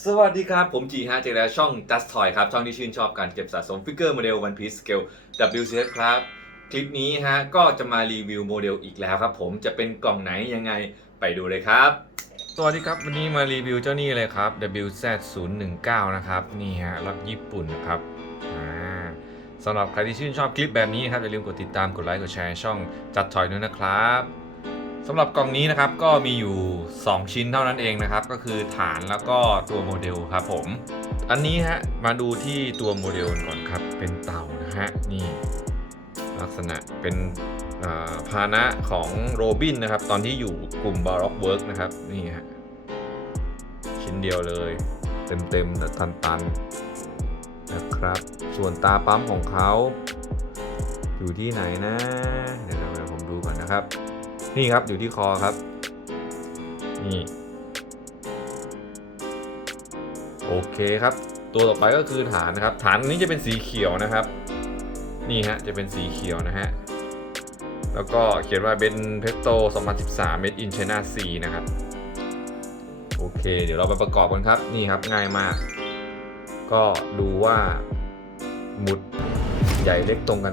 สวัสดีครับ ผมจีฮะเจอแล้วช่อง Just Toy ครับ ช่องที่ชื่นชอบการเก็บสะสมฟิกเกอร์โมเดล One Piece Scale WCS ครับ คลิปนี้ฮะ ก็จะมารีวิวโมเดลอีกแล้วครับผมจะเป็นกล่องไหนยังไงไปดูเลยครับ สวัสดีครับ วันนี้มารีวิวเจ้านี่เลยครับ WZ019 นะครับ นี่ฮะ รับญี่ปุ่นนะครับสำหรับใครที่ชื่นชอบคลิปแบบนี้ครับอย่าลืมกดติดตามกดไลค์กดแชร์ช่องจัดทอยด้วยนะครับ สำหรับกล่องนี้นะครับก็มีอยู่ 2 ชิ้นเท่านั้นเองนะครับ ก็คือฐานแล้วก็ตัวโมเดลครับผม อันนี้ฮะมาดูที่ตัวโมเดลก่อนครับเป็นเต่านะฮะนี่ลักษณะเป็นอ่าพานะของโรบินนะครับ ตอนที่อยู่กลุ่มบาร็อกเวิร์กนะครับนี่ฮะชิ้นเดียวเลยเต็มๆแต่ตันๆนะครับ ส่วนตาปั๊มของเขาอยู่ที่ไหนนะ เดี๋ยวผมดูก่อนนะครับ นี่ครับอยู่ที่คอครับ นี่ โอเคครับ ตัวต่อไปก็คือฐานนะครับ ฐานนี้จะเป็นสีเขียวนะครับ นี่ฮะจะเป็นสีเขียวนะฮะ แล้วก็เขียนว่าเป็นเพสโต2013 Made in China C นะครับ โอเค เดี๋ยวเราไปประกอบกันครับ นี่ครับง่ายมาก ก็ดูว่าหมุดใหญ่เล็กตรงกัน